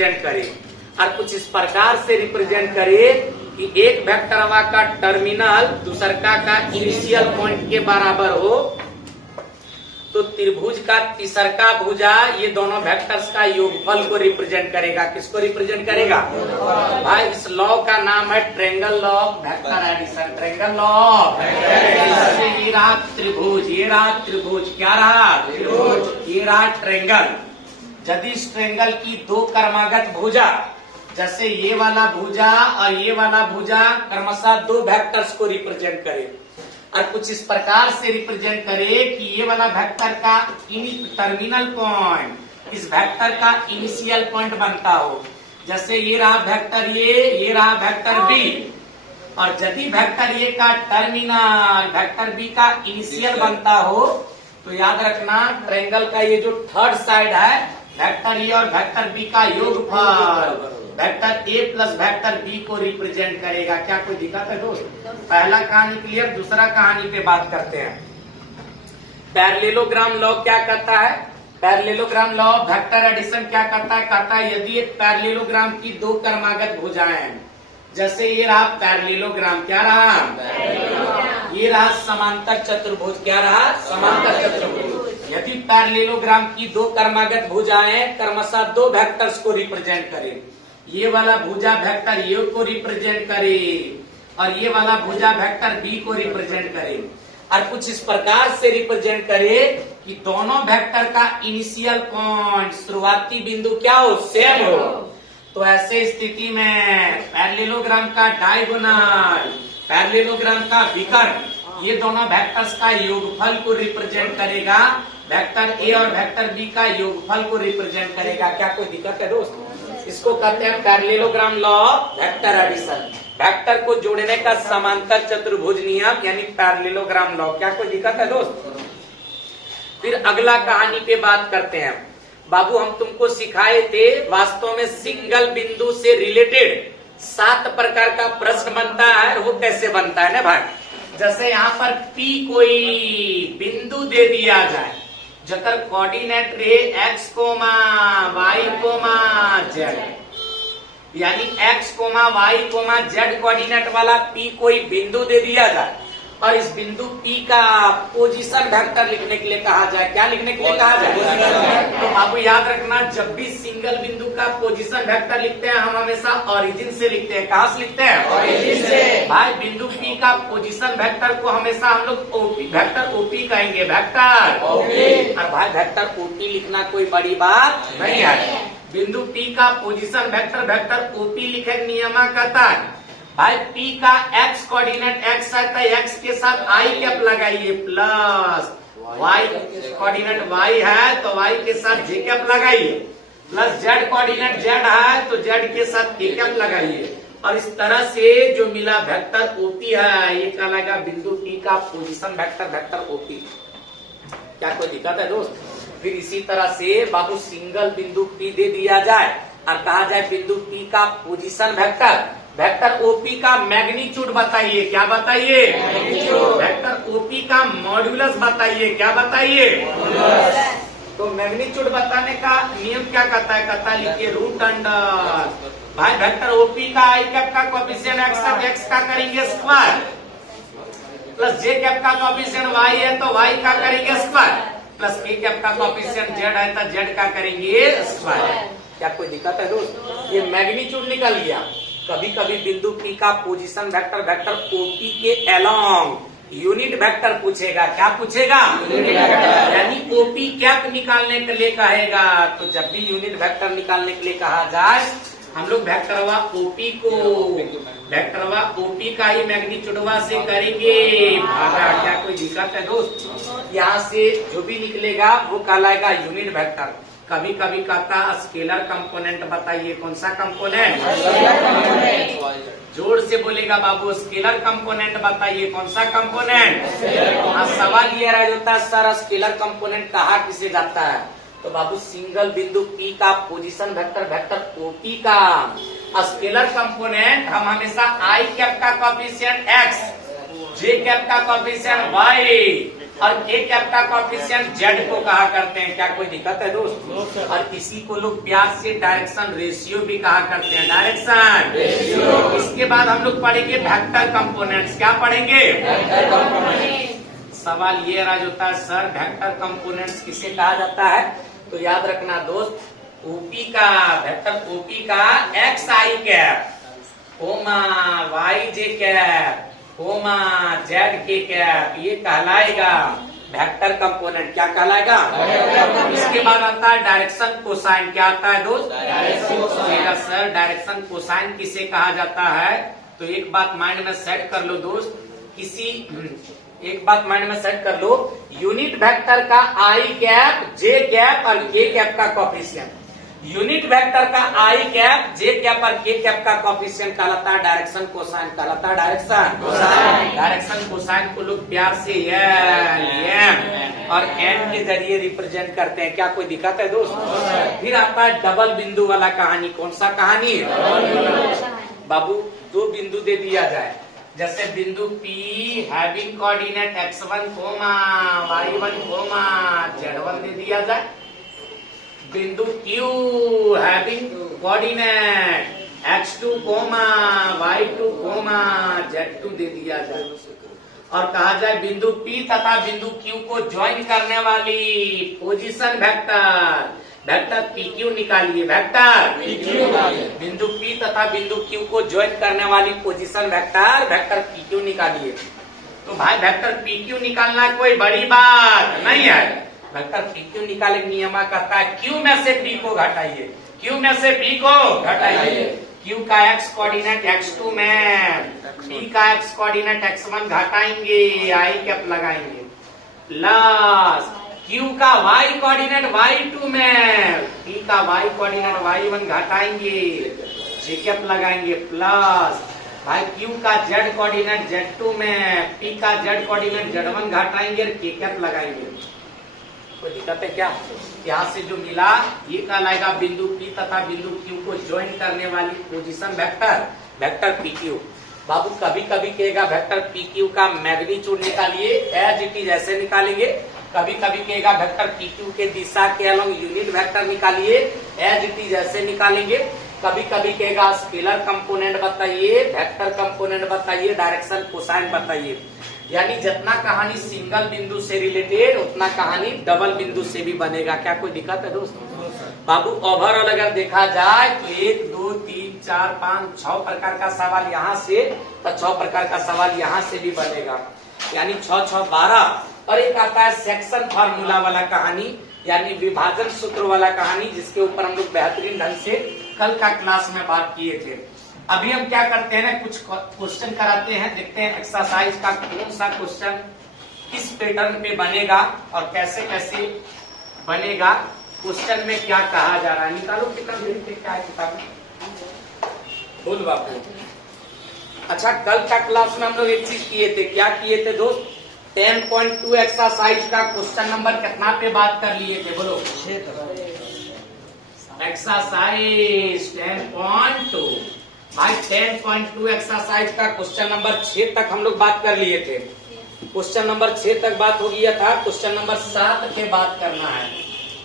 Represent करे और कुछ इस प्रकार से रिप्रेजेंट करे कि एक वेक्टरवा का टर्मिनल दूसरका का इनिशियल पॉइंट के बराबर हो, तो त्रिभुज का तीसरका भुजा ये दोनों वेक्टर्स का योगफल को रिप्रेजेंट करेगा। किसको रिप्रेजेंट करेगा भाई? इस लॉ का नाम है triangle law of vector addition. Triangle law of ये रहा त्रिभुज, ये रहा त्रिभुज, क्या रहा त्रिभुज, ये रहा ट्रायंगल। यदि इस ट्रायंगल की दो क्रमागत भुजा, जैसे ये वाला भुजा और ये वाला भुजा क्रमशः दो वेक्टर्स को रिप्रेजेंट करे और कुछ इस प्रकार से रिप्रेजेंट करे कि ये वाला वेक्टर का टर्मिनल पॉइंट इस वेक्टर का इनिशियल पॉइंट बनता हो। जैसे ये रहा वेक्टर ये रहा वेक्टर बी, और यदि वेक्टर ए का टर्मिनल वेक्टर बी का इनिशियल बनता हो, तो याद रखना ट्रायंगल का ये जो थर्ड साइड है वेक्टर ए और वेक्टर बी का योगफल वेक्टर ए प्लस वेक्टर बी को रिप्रेजेंट करेगा। क्या कोई दिक्कत है दोस्त? पहला कहानी क्लियर, दूसरा कहानी पे बात करते हैं। पैरेललोग्राम लॉ क्या कहता है? पैरेललोग्राम लॉ वेक्टर एडिशन क्या कहता है? कहता है यदि एक पैरेललोग्राम की दो क्रमागत भुजाएं, जैसे ये रहा पैरेललोग्राम, क्या रहा ये रहा समांतर चतुर्भुज, क्या रहा समांतर चतुर्भुज। यदि पैरेललोग्राम की दो क्रमागत भुजाएं क्रमशः दो वेक्टर्स को रिप्रेजेंट करें, ये वाला भुजा वेक्टर ए को रिप्रेजेंट करे और ये वाला भुजा वेक्टर बी को रिप्रेजेंट करे, और कुछ इस प्रकार से रिप्रेजेंट करे कि दोनों वेक्टर का इनिशियल पॉइंट शुरुआती बिंदु क्या हो, सेम हो, तो ऐसे स्थिति में पैरेललोग्राम का डायगोनल, पैरेललोग्राम का विकर्ण ये दोनों वेक्टर्स का योगफल को रिप्रेजेंट करेगा। वेक्टर ए और वेक्टर बी का योगफल को रिप्रेजेंट करेगा। क्या कोई दिक्कत है दोस्त? इसको कहते हैं parallelogram law of vector addition. Vector को जोड़ने का समांतर चतुर्भुज नियम यानी पैरेललोग्राम लॉ। क्या कोई दिक्कत है दोस्त? फिर अगला कहानी पे बात करते हैं। बाबू हम तुमको सिखाए थे वास्तव में सिंगल बिंदु से रिलेटेड 7 प्रकार का प्रश्न बनता है। वो कैसे बनता है ना भाई? जैसे यहाँ पर P कोई बिंदु दे दिया जाए जकर कोऑर्डिनेट रहे x, y, z, यानी x, y, z कोऑर्डिनेट वाला P कोई बिंदु दे दिया जाए और इस बिंदु P का पोजीशन वेक्टर लिखने के लिए कहा जाए। क्या लिखने के लिए कहा जाए? तो बाबू याद रखना जब भी सिंगल बिंदु का पोजीशन वेक्टर लिखते हैं हम हमेशा ओरिजिन से लिखते हैं। कहाँ से लिखते हैं? ओरिजिन से। भाई बिंदु P का पोजीशन वेक्टर को हमेशा हम लोग ओपी वेक्टर ओपी कहेंगे, वेक्टर ओपी। और भाई वेक्टर ओपी लिखना कोई बड़ी बात नहीं है। बिंदु P का पोजीशन वेक्टर वेक्टर ओपी लिखे नियम कहता है भाई P का x कोऑर्डिनेट x है तो x के साथ i कैप लगाइए प्लस y कोऑर्डिनेट y है तो y के साथ j कैप लगाइए प्लस z कोऑर्डिनेट z है तो z के साथ k कैप लगाइए। और इस तरह से जो मिला वेक्टर OP है ये कहलाएगा बिंदु P का पोजीशन वेक्टर वेक्टर OP। क्या कोई दिक्कत है दोस्त? फिर इसी तरह से बाबू सिंगल बिंदु P दे दिया जाए और कहा जाए बिंदु P का पोजीशन वेक्टर वेक्टर ओपी का मैग्नीट्यूड बताइए। क्या बताइए? वेक्टर ओपी का मॉड्यूलस बताइए। क्या बताइए? तो मैग्नीट्यूड बताने का नियम क्या कहता है? कहता है लिखिए रूट अंडर भाई वेक्टर ओपी का आई कैप का कोएफिशिएंट x है तो x का करेंगे स्क्वायर प्लस जे कैप का कोएफिशिएंट y है तो y का करेंगे स्क्वायर प्लस k कैप का कोएफिशिएंट z है तो z का करेंगे स्क्वायर। क्या कोई दिक्कत है दोस्त? ये मैग्नीट्यूड निकल गया। कभी कभी बिंदु P का पोजीशन वेक्टर वेक्टर OP के अलोंग यूनिट वेक्टर पूछेगा। क्या पूछेगा? यानी OP कैप निकालने के लिए कहेगा। तो जब भी यूनिट वेक्टर निकालने के लिए कहा जाए हम लोग वेक्टरवा OP का ही मैग्नीट्यूडवा से करेंगे भागा। क्या कोई दिक्कत है दोस्त? यहाँ से जो भी निकलेगा वो कहलाएगा यूनिट वेक्टर। कभी कभी कहता स्केलर कंपोनेंट बताइए। कौन सा कंपोनेंट? जोर से बोलेगा बाबू स्केलर कंपोनेंट बताइए। कौन सा कंपोनेंट? सवाल ये रह जाता है सर स्केलर कंपोनेंट कहा किसे जाता है? तो बाबू सिंगल बिंदु P का पोजीशन वेक्टर वेक्टर OP का स्केलर कंपोनेंट हम हमेशा i कैप का कोएफिशिएंट x, j कैप का कोएफिशिएंट y और के कैप का कोएफिशिएंट जेड को कहा करते हैं। क्या कोई दिक्कत है दोस्त? और इसी को लोग प्यार से डायरेक्शन रेशियो भी कहा करते हैं, डायरेक्शन रेशियो। इसके बाद हम लोग पढ़ेंगे वेक्टर कंपोनेंट्स। क्या पढ़ेंगे? Vector components. सवाल ये राज होता है, सर वेक्टर कंपोनेंट्स किसे कहा जाता है? तो याद रखना दोस्त, ओपी का वेक्टर ओपी का एक्स आई कैप कोमा वाई जे कैप कोमा जेड के कैप, ये कहलाएगा वेक्टर कंपोनेंट। क्या कहलाएगा? इसके बाद आता है डायरेक्शन कोसाइन। क्या आता है दोस्त? सर डायरेक्शन कोसाइन किसे कहा जाता है? तो एक बात माइंड में सेट कर लो दोस्त, एक बात माइंड में सेट कर लो, यूनिट वेक्टर का आई कैप जे कैप और के कैप का कोएफिशिएंट, यूनिट वेक्टर का आई कैप जे कैप और के कैप का कोएफिशिएंट कहलाता है डायरेक्शन कोसाइन, कहलाता है डायरेक्शन कोसाइन। डायरेक्शन कोसाइन को लोग प्यार से एम और एन के जरिए रिप्रेजेंट करते हैं। क्या कोई दिक्कत है दोस्त? फिर आता है डबल बिंदु वाला कहानी। कौन सा कहानी? बाबू दो बिंदु दे दिया जाए, जैसे बिंदु P having coordinate x1 comma y1 comma z1 दे दिया जाए, बिंदु Q having coordinate x2 comma y2 comma z2 दे दिया जाए, और कहा जाए बिंदु P तथा बिंदु Q को ज्वाइन करने वाली पोजीशन वेक्टर वेक्टर PQ निकालिए, वेक्टर PQ। बिंदु P तथा बिंदु Q को ज्वाइन करने वाली पोजीशन वेक्टर वेक्टर PQ निकालिए। तो भाई वेक्टर PQ निकालना कोई बड़ी बात नहीं है। वेक्टर PQ निकाले नियम कहता है Q में से P को घटाइए, Q में से P को घटाइए। Q का x कोऑर्डिनेट x2 में, P का x कोऑर्डिनेट x1 घटाएंगे, आई कैप लगाएंगे, प्लस Q का y कोऑर्डिनेट y2 में, P का y कोऑर्डिनेट y1 घटाएंगे, जे कैप लगाएंगे, प्लस भाई Q का z कोऑर्डिनेट z2 में, P का z कोऑर्डिनेट z1 घटाएंगे, के कैप लगाएंगे। कोई दिक्कत है क्या? यहाँ से जो मिला ये कहलाएगा बिंदु P तथा बिंदु Q को ज्वाइन करने वाली पोजीशन वेक्टर वेक्टर PQ। बाबू कभी कभी कहेगा वेक्टर PQ का मैग्नीट्यूड निकालिए, एज इट इज ऐसे निकालेंगे। कभी कभी कहेगा वेक्टर PQ के दिशा के अलोंग यूनिट वेक्टर निकालिए, एज इट इज ऐसे निकालेंगे। कभी कभी कहेगा स्केलर कंपोनेंट बताइए, वेक्टर कंपोनेंट बताइए, डायरेक्शन कोसाइन बताइए। यानी जितना कहानी सिंगल बिंदु से रिलेटेड उतना कहानी डबल बिंदु से भी बनेगा। क्या कोई दिक्कत है दोस्तों? बाबू ओवरऑल अगर देखा जाए तो 1 2 3 4 5 6 प्रकार का सवाल यहाँ से, तो 6 प्रकार का सवाल यहाँ से भी बनेगा, यानी 6 6 12। और एक आता है सेक्शन फार्मूला वाला कहानी, यानी विभाजन सूत्र वाला कहानी, जिसके ऊपर हम लोग बेहतरीन ढंग से कल का क्लास में बात किए थे। अभी हम क्या करते हैं ना, कुछ क्वेश्चन कराते हैं, देखते हैं एक्सरसाइज का कौन सा क्वेश्चन किस पैटर्न पे बनेगा और कैसे कैसे बनेगा, क्वेश्चन में क्या कहा जा रहा है। निकालो किताब, देखते क्या है किताब में, बोल बापू। अच्छा कल का क्लास में हम लोग एक चीज किए थे, क्या किए थे दोस्त? 10.2 एक्सरसाइज का क्वेश्चन नंबर कितना पे बात कर लिए थे, बोलो? 6। एक्सरसाइज 10.2 भाई 10.2 एक्सरसाइज का क्वेश्चन नंबर 6 तक हम लोग बात कर लिए थे। क्वेश्चन नंबर 6 तक बात हो गया था, क्वेश्चन नंबर 7 पे बात करना है।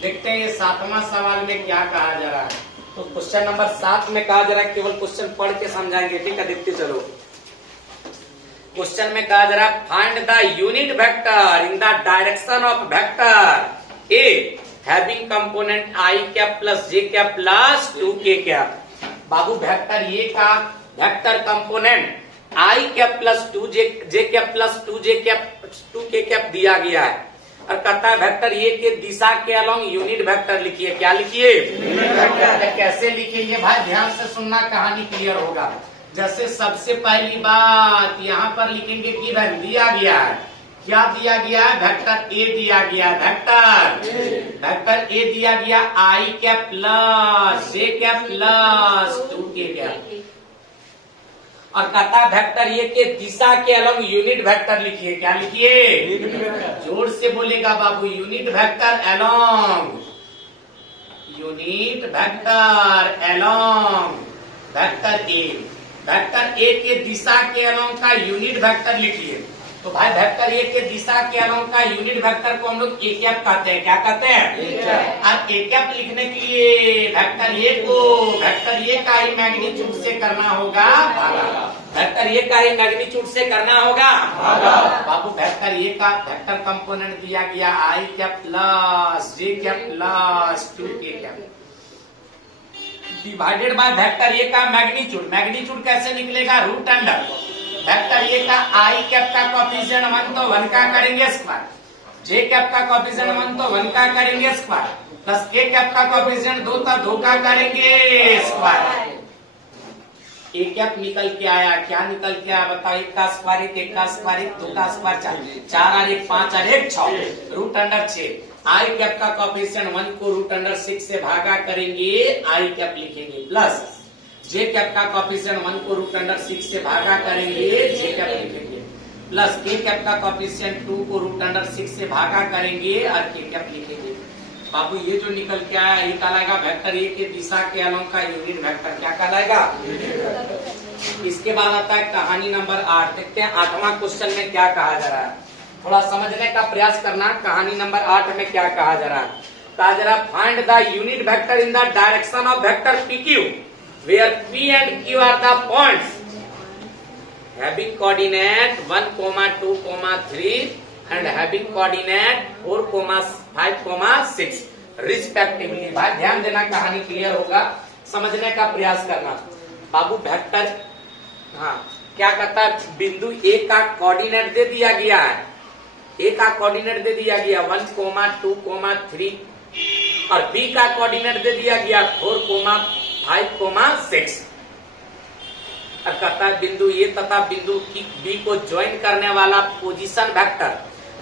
देखते हैं ये 7वां सवाल में क्या कहा जा रहा है। तो क्वेश्चन नंबर 7 में कहा जा रहा है, केवल क्वेश्चन पढ़ के समझाएंगे, ठीक है? देखते चलो। क्वेश्चन में कहा जा रहा है find the unit vector in the direction of vector a having component i cap plus j cap plus 2k cap. बाबू वेक्टर ए का vector component i cap plus two j cap plus 2k cap दिया गया है, और कहता है vector a के दिशा के अलोंग यूनिट वेक्टर लिखिए। क्या लिखिए? Unit vector. कैसे लिखिए ये भाई ध्यान से सुनना, कहानी क्लियर होगा। जैसे सबसे पहली बात यहाँ पर लिखेंगे कि दिया गया है, क्या दिया गया है? वेक्टर ए दिया गया, वेक्टर ए दिया गया आई cap plus j cap plus 2k cap, और कहता है वेक्टर ए के दिशा के अलोंग यूनिट वेक्टर लिखिए। क्या लिखिए? जोर से बोलेगा बाबू, unit vector along, unit vector along vector a, vector a के दिशा के अलोंग का यूनिट वेक्टर लिखिए। तो भाई वेक्टर ए के दिशा के अलोंग का यूनिट वेक्टर को हम लोग ए कैप कहते हैं। क्या कहते हैं? अब ए कैप लिखने के लिए वेक्टर ए का ही मैग्नीट्यूड से करना होगा भागा। वेक्टर ए का ही मैग्नीट्यूड से करना होगा बाबू। वेक्टर ए का वेक्टर कंपोनेंट दिया गया आई cap plus j cap plus 2k cap divided by vector ए का मैग्नीट्यूड। मैग्नीट्यूड कैसे निकलेगा? रूट अंडर वेक्टर ए का आई कैप का कोएफिशिएंट 1 तो 1 का करेंगे स्क्वायर, जे कैप का कोएफिशिएंट 1 तो 1 का करेंगे स्क्वायर, प्लस के कैप का कोएफिशिएंट 2 तो 2 का करेंगे स्क्वायर। ए कैप निकल के आया, क्या निकल के आया बताओ? 1 का स्क्वायर 1 का स्क्वायर 2 का स्क्वायर 4 और 1 5 और 1 6 रूट अंडर 6। आई कैप का कोएफिशिएंट 1 को रूट अंडर 6 से भागा करेंगे, आई कैप लिखेंगे, प्लस जे कैप का कोएफिशिएंट 1 को रूट अंडर 6 से भागा करेंगे, जे कैप लिखेंगे, प्लस के कैप का कोएफिशिएंट 2 को रूट अंडर 6 से भागा करेंगे और के कैप लिखेंगे। बाबू ये जो निकल के आया ये कहलाएगा वेक्टर ए के दिशा के अलोंग का यूनिट वेक्टर। क्या कहलाएगा? इसके बाद आता है कहानी नंबर 8। देखते हैं 8वां क्वेश्चन में क्या कहा जा रहा है, थोड़ा समझने का प्रयास करना। कहानी नंबर 8 में क्या कहा जा रहा है? कहा जा रहा है find the unit vector in the direction of vector PQ where P and Q are the points having coordinate 1, 2, 3 and having coordinate 4, 5, 6 respectively। भाई ध्यान देना, कहानी क्लियर होगा, समझने का प्रयास करना। बाबू वेक्टर क्या कहता है? बिंदु ए का कोऑर्डिनेट दे दिया गया है, ए का कोऑर्डिनेट दे दिया गया 1, 2, 3 और बी का कोऑर्डिनेट दे दिया गया 4, 5, 6 और कहता है बिंदु ए तथा बिंदु बी को ज्वाइन करने वाला position vector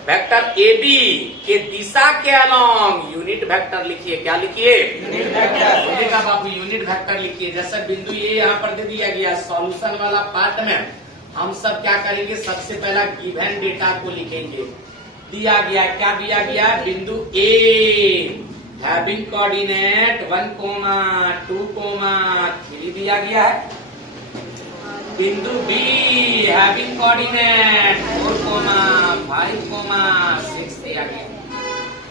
vector A B के दिशा के अलोंग यूनिट वेक्टर लिखिए। क्या लिखिए? यूनिट वेक्टर बोलेगा बाबू, यूनिट वेक्टर लिखिए। जैसे बिंदु ए यहाँ पर दे दिया गया, सॉल्यूशन वाला पार्ट में हम सब क्या करेंगे? सबसे पहला गिवन डेटा को लिखेंगे। दिया गया, क्या दिया गया? बिंदु ए हैविंग कोऑर्डिनेट 1, 2, 3 दिया गया है। बिंदु बी हैविंग कोऑर्डिनेट 4, 5, 6 दिया गया।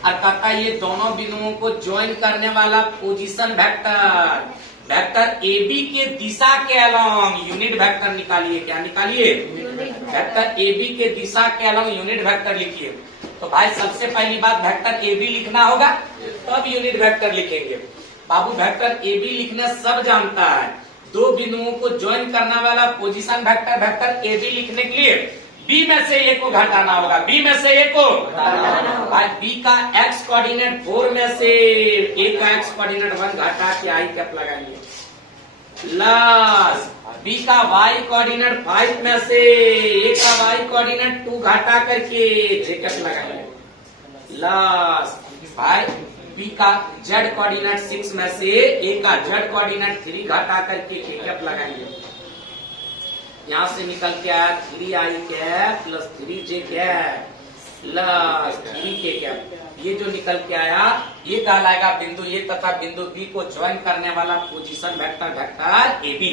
और कहता ये दोनों बिंदुओं को ज्वाइन करने वाला position vector vector A B के दिशा के अलोंग यूनिट वेक्टर निकालिए। क्या निकालिए? वेक्टर ए बी के दिशा के अलोंग यूनिट वेक्टर लिखिए। तो भाई सबसे पहली बात वेक्टर ए बी लिखना होगा, तब यूनिट वेक्टर लिखेंगे। बाबू वेक्टर ए बी लिखने सब जानता है, दो बिंदुओं को ज्वाइन करने वाला position vector vector A B लिखने के लिए बी में से ए को घटाना होगा, बी में से ए को भाई बी का एक्स कोऑर्डिनेट 4 में से ए का एक्स कोऑर्डिनेट 1 घटा के आई कैप लगाएंगे, प्लस बी का वाई कोऑर्डिनेट 5 में से ए का वाई कोऑर्डिनेट 2 घटा करके जे कैप लगाएंगे, प्लस भाई बी का जेड कोऑर्डिनेट 6 में से ए का जेड कोऑर्डिनेट 3 घटा करके के कैप लगाएंगे। यहां से निकल के आया 3 I cap plus 3 J cap plus 3 K cap. ये जो निकल के आया ये कहलाएगा बिंदु ए तथा बिंदु बी को ज्वाइन करने वाला position vector vector A B.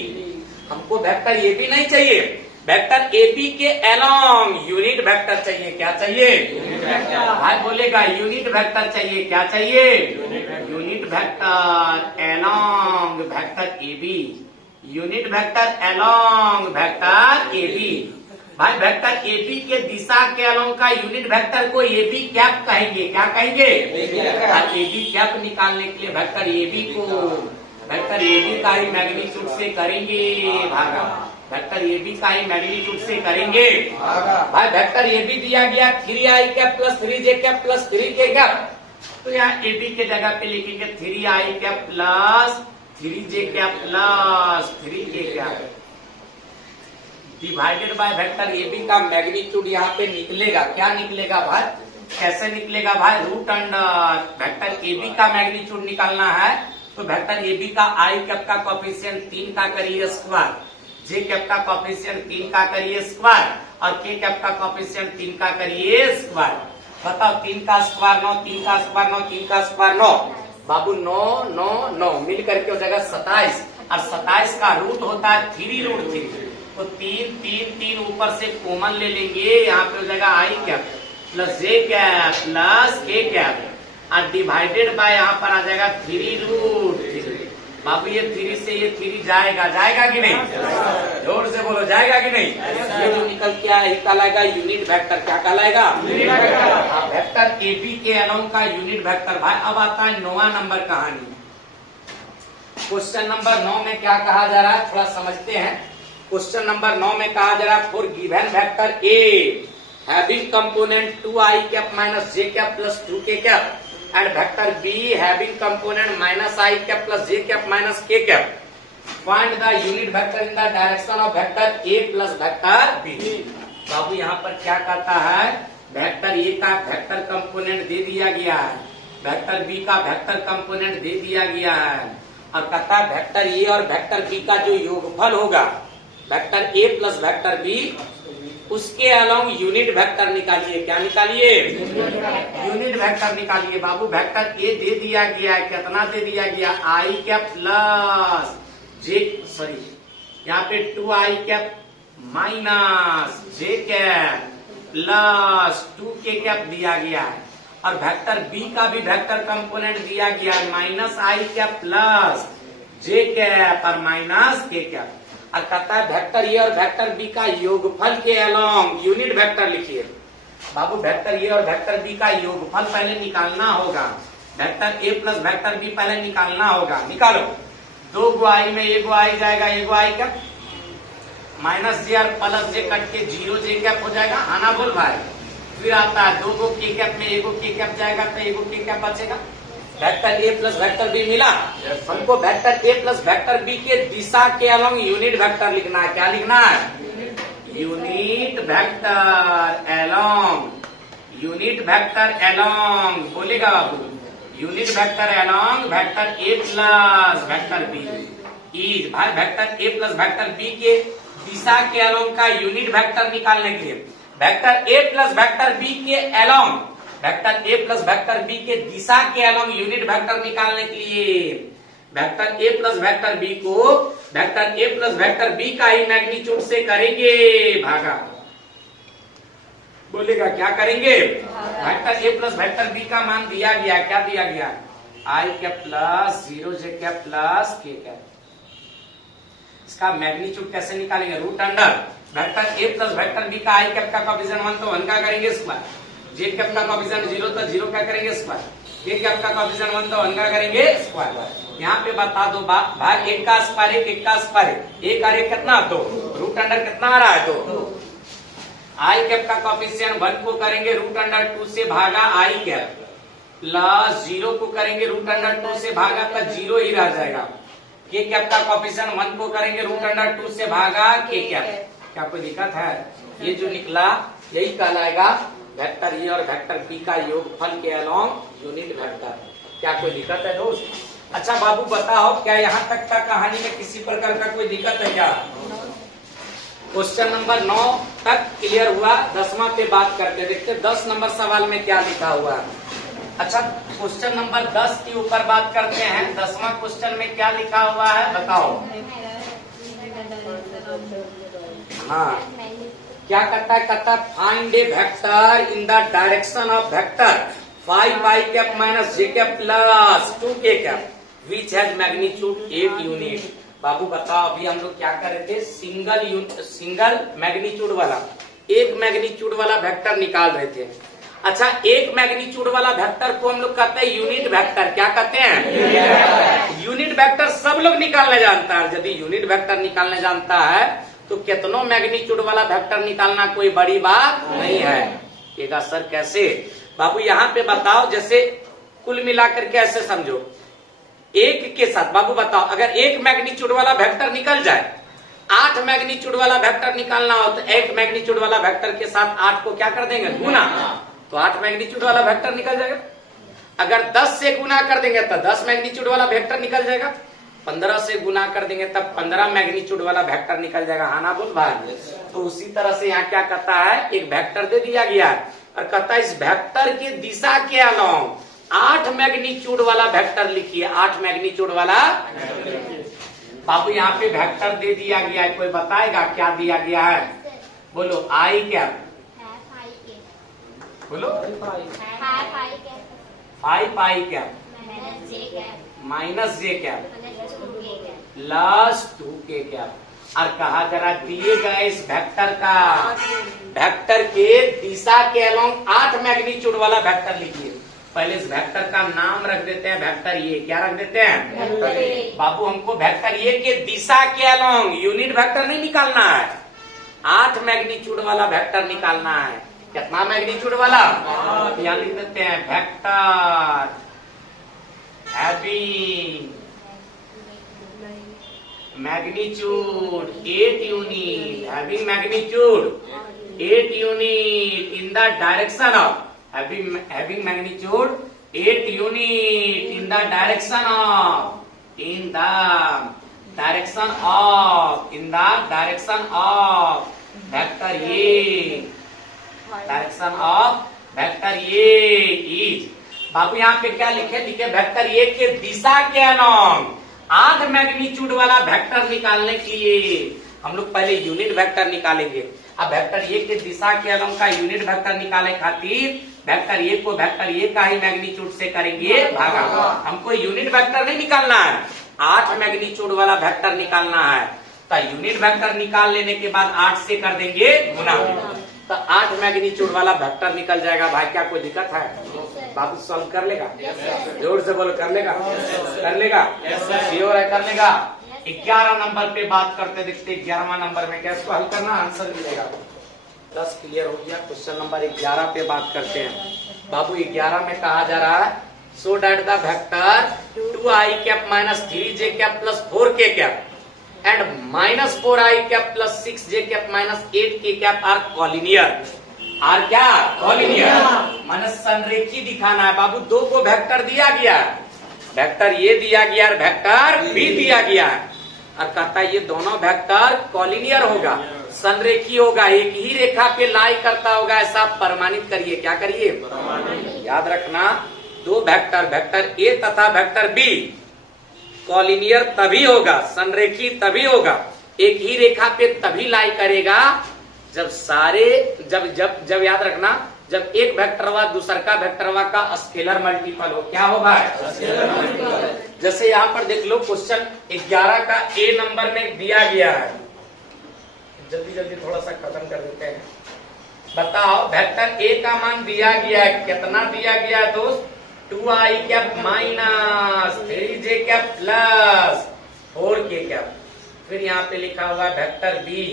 हमको वेक्टर ए बी नहीं चाहिए, वेक्टर ए बी के अलोंग यूनिट वेक्टर चाहिए। क्या चाहिए? Unit vector. भाई बोलेगा यूनिट वेक्टर चाहिए। क्या चाहिए? Unit vector along vector A B, unit vector along vector A B. भाई वेक्टर ए बी के दिशा के अलोंग का यूनिट वेक्टर को ए बी कैप कहेंगे। क्या कहेंगे? ए बी कैप निकालने के लिए वेक्टर ए बी को वेक्टर ए बी का ही मैग्नीट्यूड से करेंगे भागा, वेक्टर ए बी का ही मैग्नीट्यूड से करेंगे भाई। वेक्टर ए बी दिया गया 3 I cap plus 3 J cap plus 3 K cap, तो यहाँ ए बी के जगह पे लिखेंगे 3 I cap plus 3 J cap plus 3 K cap divided by vector A B का मैग्नीट्यूड यहाँ पे निकलेगा। क्या निकलेगा भाई? कैसे निकलेगा भाई? Root under vector A B का मैग्नीट्यूड निकालना है तो वेक्टर ए बी का आई कैप का कोएफिशिएंट 3 का करिए स्क्वायर, जे कैप का कोएफिशिएंट 3 का करिए स्क्वायर और के कैप का कोएफिशिएंट 3 का करिए स्क्वायर। बताओ 3 का स्क्वायर 9, 3 का स्क्वायर 9, 3 का स्क्वायर 9 बाबू 9 9 9 मिल करके हो जाएगा 27 और 27 का रूट होता है 3 रूट 3। तो 3 3 3 ऊपर से कॉमन ले लेंगे, यहाँ पे हो जाएगा आई cap plus j cap plus K cap और डिवाइडेड बाय यहाँ पर आ जाएगा 3√3। बाबू ये 3 से ये 3 जाएगा, जाएगा कि नहीं? जोर से बोलो, जाएगा कि नहीं? ये जो निकल के आया कहलाएगा यूनिट वेक्टर। क्या कहलाएगा? वेक्टर एबी के अलोंग का यूनिट वेक्टर। भाई अब आता है 9वां नंबर कहानी। क्वेश्चन नंबर 9 में क्या कहा जा रहा है, थोड़ा समझते हैं। क्वेश्चन नंबर 9 में कहा जा रहा है for given vector a having component 2i cap minus J cap plus 2k cap and vector b having component minus i cap plus j cap minus k cap, find the unit vector in the direction of vector A plus vector b. बाबू यहाँ पर क्या कहता है, vector ए का vector component दे दिया गया है, वेक्टर बी का वेक्टर कंपोनेंट दे दिया गया है और कहता है वेक्टर ए और वेक्टर बी का जो योगफल होगा वेक्टर ए प्लस वेक्टर बी, उसके अलोंग यूनिट वेक्टर निकालिए। क्या निकालिए? यूनिट वेक्टर निकालिए। बाबू वेक्टर ए दे दिया गया है, कितना दे दिया गया? आई कैप प्लस जे, सॉरी यहाँ पे 2i कैप माइनस जे कैप प्लस 2k कैप दिया गया है और वेक्टर बी का भी वेक्टर कंपोनेंट दिया गया है minus i cap plus j cap और माइनस के कैप और कहता है वेक्टर ए और वेक्टर बी का योगफल के अलोंग यूनिट वेक्टर लिखिए। बाबू वेक्टर ए और वेक्टर बी का योगफल पहले निकालना होगा, वेक्टर ए प्लस वेक्टर बी पहले निकालना होगा। निकालो, 2 गो आई में 1 गो आई जाएगा, 1 गो आई कैप माइनस जे और प्लस जे कट के 0 जे कैप हो जाएगा। आना बोल भाई। फिर आता है 2 गो के कैप में 1 गो के कैप जाएगा तो 1 गो के कैप बचेगा। वेक्टर ए प्लस वेक्टर बी मिला, हमको वेक्टर ए प्लस वेक्टर बी के दिशा के अलोंग यूनिट वेक्टर लिखना है। क्या लिखना है? Unit vector along, unit vector along बोलेगा बाबू, unit vector along vector A plus vector b is. भाई वेक्टर ए प्लस वेक्टर बी के दिशा के अलोंग का यूनिट वेक्टर निकालने के लिए वेक्टर ए प्लस वेक्टर बी के अलोंग, वेक्टर ए प्लस वेक्टर बी के दिशा के अलोंग यूनिट वेक्टर निकालने के लिए वेक्टर ए प्लस वेक्टर बी को वेक्टर ए प्लस वेक्टर बी का ही मैग्नीट्यूड से करेंगे भागा। बोलेगा क्या करेंगे? वेक्टर ए प्लस वेक्टर बी का मान दिया गया, क्या दिया गया? आई cap plus 0 J cap plus K cap. इसका मैग्नीट्यूड कैसे निकालेंगे? रूट अंडर वेक्टर ए प्लस वेक्टर बी का आई कैप का कोएफिशिएंट 1 तो 1 का करेंगे स्क्वायर, जे कैप का कोएफिशिएंट 0 तो 0 का करेंगे स्क्वायर, के कैप का कोएफिशिएंट 1 तो 1 का करेंगे स्क्वायर। यहाँ पे बता दो भाई 1 का स्क्वायर 1 का स्क्वायर 1 और 1 कितना? 2। रूट अंडर कितना आ रहा है? 2। आई कैप का कोएफिशिएंट 1 को करेंगे रूट अंडर 2 से भागा आई कैप प्लस 0 को करेंगे रूट अंडर 2 से भागा तो 0 ही रह जाएगा। के कैप का कोएफिशिएंट 1 को करेंगे रूट अंडर 2 से भागा के कैप। क्या कोई दिक्कत है? ये जो निकला यही कहलाएगा वेक्टर ए और वेक्टर बी का योगफल के अलोंग यूनिट वेक्टर। क्या कोई दिक्कत है दोस्त? अच्छा बाबू बताओ, क्या यहाँ तक का कहानी में किसी प्रकार का कोई दिक्कत है क्या? क्वेश्चन नंबर 9 तक क्लियर हुआ। 10वां पे बात करते, देखते 10 नंबर सवाल में क्या लिखा हुआ है। अच्छा क्वेश्चन नंबर 10 के ऊपर बात करते हैं। 10वां क्वेश्चन में क्या लिखा हुआ है बताओ। हाँ क्या करता है? कहता है find a vector in the direction of vector 5i cap minus J cap plus 2k cap which has magnitude 8 unit. बाबू बताओ, अभी हम लोग क्या कर रहे थे? सिंगल मैग्नीट्यूड वाला, एक मैग्नीट्यूड वाला वेक्टर निकाल रहे थे। अच्छा एक मैग्नीट्यूड वाला वेक्टर को हम लोग कहते हैं यूनिट वेक्टर। क्या कहते हैं? यूनिट वेक्टर सब लोग निकालने जानता है। यदि यूनिट वेक्टर निकालने जानता है तो कितनों मैग्नीट्यूड वाला वेक्टर निकालना कोई बड़ी बात नहीं है। कहेगा सर कैसे? बाबू यहाँ पे बताओ, जैसे कुल मिलाकर के ऐसे समझो, एक के साथ बाबू बताओ अगर एक मैग्नीट्यूड वाला वेक्टर निकल जाए, 8 मैग्नीट्यूड वाला वेक्टर निकालना हो तो एक मैग्नीट्यूड वाला वेक्टर के साथ 8 को क्या कर देंगे? गुना, तो 8 मैग्नीट्यूड वाला वेक्टर निकल जाएगा। अगर 10 से गुना कर देंगे तो 10 मैग्नीट्यूड वाला वेक्टर निकल जाएगा। 15 से गुना कर देंगे तब 15 मैग्नीट्यूड वाला वेक्टर निकल जाएगा। हाँ ना बोल भाई? तो उसी तरह से यहाँ क्या कहता है, एक वेक्टर दे दिया गया है और कहता है इस वेक्टर की दिशा के अलोंग 8 मैग्नीट्यूड वाला वेक्टर लिखिए। 8 मैग्नीट्यूड वाला बाबू यहाँ पे वेक्टर दे दिया गया है, कोई बताएगा क्या दिया गया है? बोलो आई क्या? बोलो 5 आई क्या? माइनस जे क्या? प्लस 2k क्या? और कहा जरा दिए गए इस वेक्टर का, वेक्टर के दिशा के अलोंग 8 मैग्नीट्यूड वाला वेक्टर लिखिए। पहले इस वेक्टर का नाम रख देते हैं, वेक्टर ये। क्या रख देते हैं? बाबू हमको वेक्टर ये के दिशा के अलोंग यूनिट वेक्टर नहीं निकालना है, 8 मैग्नीट्यूड वाला वेक्टर निकालना है। कितना मैग्नीट्यूड वाला? यहाँ लिख देते हैं vector having magnitude 8 unit, having magnitude 8 unit in the direction of having magnitude 8 unit in the direction of in the direction of vector A, direction of vector A is। बाबू यहाँ पे क्या लिखे? लिखे वेक्टर ए के दिशा के along 8 magnitude वाला vector निकालने के लिए हम लोग पहले यूनिट वेक्टर निकालेंगे। अब वेक्टर ए के दिशा के अलोंग का यूनिट वेक्टर निकाले खातिर वेक्टर ए को वेक्टर ए का ही मैग्नीट्यूड से करेंगे भागा। हमको यूनिट वेक्टर नहीं निकालना है, 8 मैग्नीट्यूड वाला वेक्टर निकालना है। तो यूनिट वेक्टर निकाल लेने के बाद 8 से कर देंगे गुना, तो 8 मैग्नीट्यूड वाला वेक्टर निकल जाएगा। भाई क्या कोई दिक्कत है? बाबू सॉल्व कर लेगा? जोर से बोलो, कर लेगा? कर लेगा? श्योर है कर लेगा? 11 नंबर पे बात करते देखते, 11वां नंबर में क्या इसको हल करना, आंसर मिलेगा। 10 क्लियर हो गया। क्वेश्चन नंबर 11 पे बात करते हैं। बाबू 11 में कहा जा रहा है so that the vector 2i cap minus 3j cap plus 4k cap and minus 4i cap plus 6j cap minus 8k cap are collinear. Are क्या? कॉलिनियर। माने संरेखी दिखाना है। बाबू दो को वेक्टर दिया गया, वेक्टर ये दिया गया और वेक्टर बी दिया गया है, और कहता है ये दोनों वेक्टर कॉलिनियर होगा, संरेखी होगा, एक ही रेखा पे लाई करता होगा, ऐसा प्रमाणित करिए। क्या करिए? याद रखना दो वेक्टर, वेक्टर ए तथा वेक्टर बी कॉलिनियर तभी होगा, संरेखी तभी होगा, एक ही रेखा पे तभी लाई करेगा जब सारे जब याद रखना जब एक वेक्टरवा दूसर का वेक्टरवा का स्केलर मल्टीपल हो। क्या होगा? जैसे यहाँ पर देख लो क्वेश्चन 11 का ए नंबर में दिया गया है, जल्दी जल्दी थोड़ा सा खत्म कर देते हैं। बताओ वेक्टर ए का मान दिया गया है, कितना दिया गया है दोस्त? 2i cap minus 3j cap plus 4k cap. फिर यहाँ पे लिखा हुआ वेक्टर बी,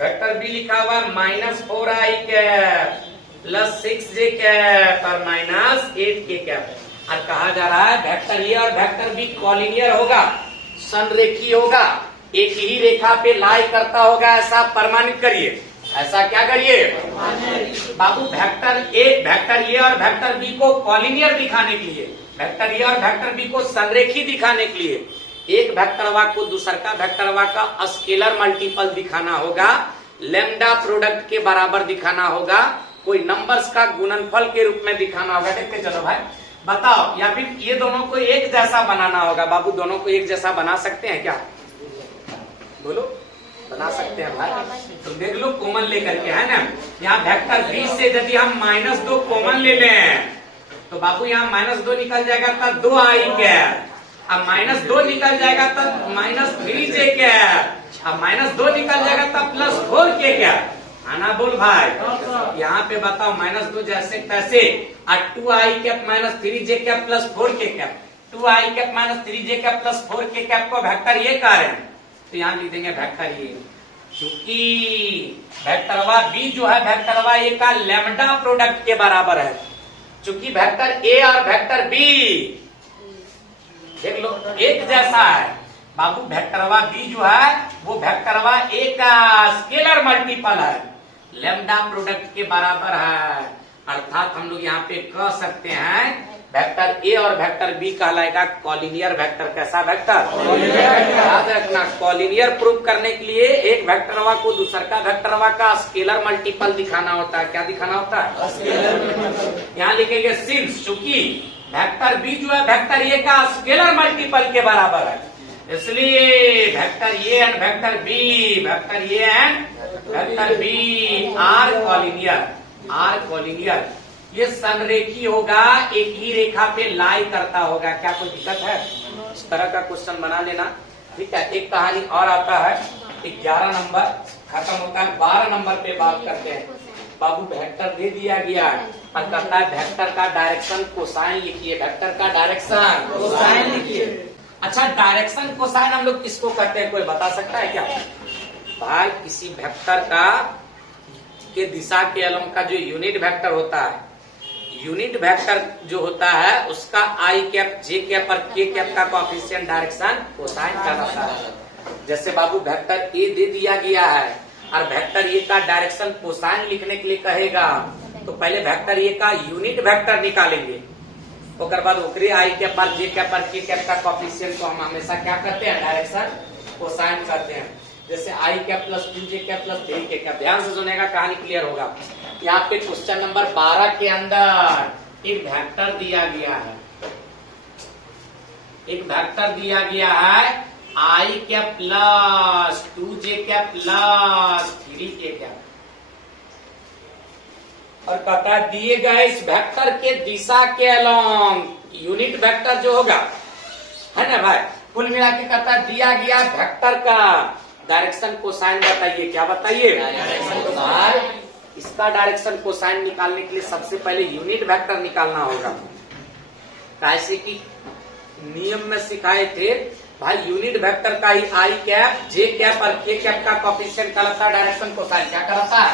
वेक्टर बी लिखा हुआ minus 4i cap plus 6j cap और माइनस 8k कैप। और कहा जा रहा है वेक्टर ए और वेक्टर बी कॉलिनियर होगा, संरेखी होगा, एक ही रेखा पे लाई करता होगा, ऐसा प्रमाणित करिए। ऐसा क्या करिए बाबू? वेक्टर ए और वेक्टर बी को कॉलिनियर दिखाने के लिए, वेक्टर ए और वेक्टर बी को संरेखी दिखाने के लिए एक वेक्टरवा को दूसर का वेक्टरवा का स्केलर मल्टीपल दिखाना होगा, लैम्डा प्रोडक्ट के बराबर दिखाना होगा, कोई नंबर्स का गुणनफल के रूप में दिखाना होगा। देखते चलो भाई, बताओ, या फिर ये दोनों को एक जैसा बनाना होगा। बाबू दोनों को एक जैसा बना सकते हैं क्या? बोलो, बना सकते हैं भाई? तो देख लो कॉमन लेकर के, है ना। यहाँ वेक्टर बी से यदि हम -2 कॉमन ले लें तो बाबू यहाँ -2 निकल जाएगा तब 2i कैप, अब -2 निकल जाएगा तब -3j कैप, अब -2 निकल जाएगा तब प्लस 4k कैप। आना बोल भाई, यहाँ पे बताओ -2 जैसे तैसे, और 2i cap minus 3j cap plus 4k cap, 2i cap minus 3j cap plus 4k cap को वेक्टर ये कह रहे हैं, तो यहाँ लिख देंगे वेक्टर ये। चूंकि वेक्टरवा बी जो है वेक्टरवा ए का लैम्डा प्रोडक्ट के बराबर है, चूंकि वेक्टर ए और वेक्टर बी देख लो एक जैसा है बाबू, वेक्टरवा बी जो है वो वेक्टरवा ए का स्केलर मल्टीपल है, लैम्डा प्रोडक्ट के बराबर है। अर्थात हम लोग यहाँ पे कह सकते हैं वेक्टर ए और वेक्टर बी कहलाएगा कॉलिनियर वेक्टर। कैसा वेक्टर? याद रखना, कॉलिनियर प्रूव करने के लिए एक वेक्टरवा को दूसर का वेक्टरवा का स्केलर मल्टीपल दिखाना होता है। क्या दिखाना होता है? यहाँ लिखेंगे सिंस, चूंकि वेक्टर बी जो है वेक्टर ए का स्केलर मल्टीपल के बराबर है, इसलिए vector A and vector B are collinear. ये संरेखी होगा, एक ही रेखा पे लाई करता होगा। क्या कोई दिक्कत है? इस तरह का क्वेश्चन बना लेना, ठीक है। एक कहानी और आता है, 11 नंबर खत्म होता है, 12 नंबर पे बात करते हैं। बाबू वेक्टर दे दिया गया और कहता है वेक्टर का डायरेक्शन कोसाइन लिखिए। वेक्टर का डायरेक्शन कोसाइन लिखिए। अच्छा, डायरेक्शन कोसाइन हम लोग किसको कहते हैं, कोई बता सकता है क्या? भाई किसी वेक्टर का के दिशा के अलग का जो यूनिट वेक्टर होता है, यूनिट वेक्टर जो होता है उसका आई कैप जे कैप और के कैप का कोएफिशिएंट डायरेक्शन कोसाइन कहलाता है। जैसे बाबू वेक्टर ए दे दिया गया है और वेक्टर ए का डायरेक्शन कोसाइन लिखने के लिए कहेगा तो पहले वेक्टर ए का यूनिट वेक्टर निकालेंगे, उसके बाद ओकरे आई कैप और जे कैप और के कैप का कोएफिशिएंट को हम हमेशा क्या करते हैं, डायरेक्शन कोसाइन करते हैं। जैसे आई कैप प्लस 2 जे कैप प्लस 3 के कैप। ध्यान से सुनेगा, कहानी क्लियर होगा। यहाँ पे क्वेश्चन नंबर 12 के अंदर एक वेक्टर दिया गया है, एक वेक्टर दिया गया है आई कैप प्लस 2 जे कैप प्लस 3 के कैप, और कहता है दिए गए इस वेक्टर के दिशा के अलॉन्ग यूनिट वेक्टर जो होगा, है ना भाई, कुल मिला के कहता है दिया गया वेक्टर का डायरेक्शन कोसाइन बताइए। क्या बताइए? Direction cosine. इसका डायरेक्शन कोसाइन निकालने के लिए सबसे पहले यूनिट वेक्टर निकालना होगा। कैसे कि नियम में सिखाए थे भाई, यूनिट वेक्टर का ही आई कैप जे कैप और के कैप का कोएफिशिएंट कहलाता है डायरेक्शन कोसाइन। क्या कहलाता है?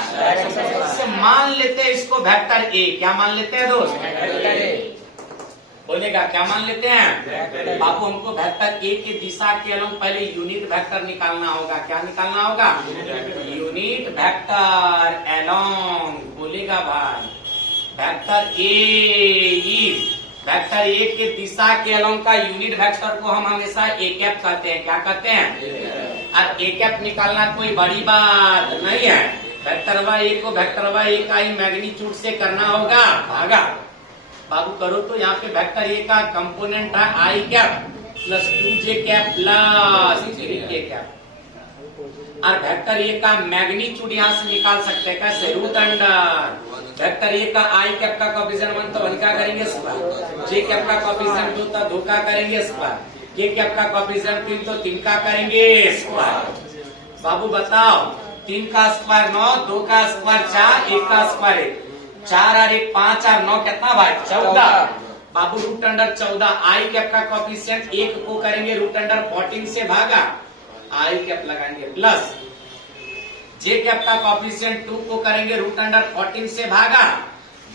मान लेते हैं इसको वेक्टर ए। क्या मान लेते हैं दोस्त? Vector A. बोलेगा क्या मान लेते हैं बाबू? हमको वेक्टर ए के दिशा के अलग पहले यूनिट वेक्टर निकालना होगा। क्या निकालना होगा? Unit vector along. बोलेगा भाई वेक्टर ए, वेक्टर ए के दिशा के अलॉन्ग का यूनिट वेक्टर को हम हमेशा ए कैप कहते हैं। क्या कहते हैं? और ए कैप निकालना कोई बड़ी बात नहीं है। वेक्टर वाई ए को वेक्टर वाई ए का ही मैग्नीट्यूड से करना होगा, भागा। बाबू करो तो यहाँ पे वेक्टर ए का कंपोनेंट है आई कैप प्लस 2 जे कैप प्लस 3 के कैप, और वेक्टर ए का मैग्नीट्यूड यहाँ से निकाल सकते हैं कैसे? रूट अंडर वेक्टर ए का आई कैप का कोएफिशिएंट 1 तो 1 का करेंगे स्क्वायर, जे कैप का कोएफिशिएंट 2 तो 2 का करेंगे स्क्वायर, के कैप का कोएफिशिएंट 3 तो 3 का करेंगे स्क्वायर। बाबू बताओ 3 का स्क्वायर 9, 2 का स्क्वायर 4, 1 का स्क्वायर 1, 4 और 1 5 और 9 कितना भाई? 14। बाबू रूट अंडर 14 आई कैप का कोएफिशिएंट 1 को करेंगे रूट अंडर 14 से भागा, आई कैप लगाएंगे, प्लस जे कैप का कोएफिशिएंट 2 को करेंगे रूट अंडर 14 से भागा,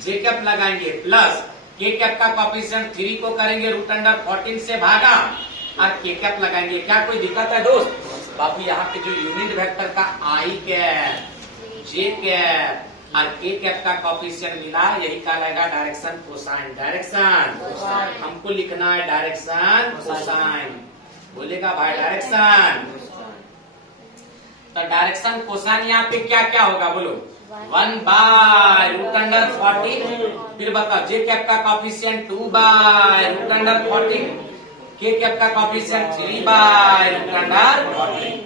जे कैप लगाएंगे, प्लस के कैप का कोएफिशिएंट 3 को करेंगे रूट अंडर 14 से भागा और के कैप लगाएंगे। क्या कोई दिक्कत है दोस्त? बाबू यहाँ पे जो यूनिट वेक्टर का आई कैप, जे कैप और के कैप का कोएफिशिएंट मिला, यही कहलाएगा डायरेक्शन कोसाइन। डायरेक्शन हमको लिखना है डायरेक्शन कोसाइन। बोलेगा भाई डायरेक्शन, तो डायरेक्शन कोसाइन यहाँ पे क्या क्या होगा बोलो? 1 बाय रूट अंडर 14, फिर बताओ जे कैप का कोएफिशिएंट 2 बाय रूट अंडर 14, के कैप का कोएफिशिएंट 3 बाय रूट अंडर 14।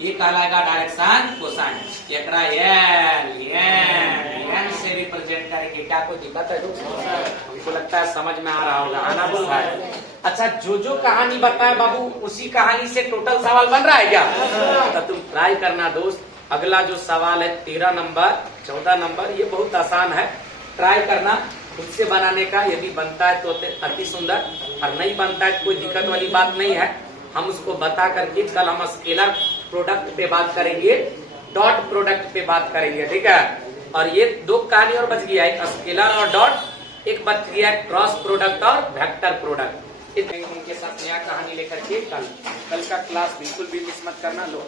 ये कहलाएगा डायरेक्शन कोसाइन। एकरा एन से रिप्रेजेंट करेंगे। क्या कोई दिक्कत है दोस्तों? हमको लगता है समझ में आ रहा होगा, आना बोल। अच्छा, जो कहानी बताया बाबू उसी कहानी से टोटल सवाल बन रहा है क्या? तो तुम ट्राई करना दोस्त। अगला जो सवाल है 13 नंबर 14 नंबर, ये बहुत आसान है, ट्राई करना खुद से बनाने का। यदि बनता है तो अति सुंदर, और नहीं बनता है तो कोई दिक्कत वाली बात नहीं है। हम उसको बता करके कल हम स्केलर प्रोडक्ट पे बात करेंगे, डॉट प्रोडक्ट पे बात करेंगे, ठीक है। और ये 2 कहानी और बच गया, एक स्केलर और डॉट, एक बच गया क्रॉस प्रोडक्ट और वेक्टर प्रोडक्ट। इनके साथ नया कहानी लेकर के कल का क्लास बिल्कुल भी मिस मत करना। लो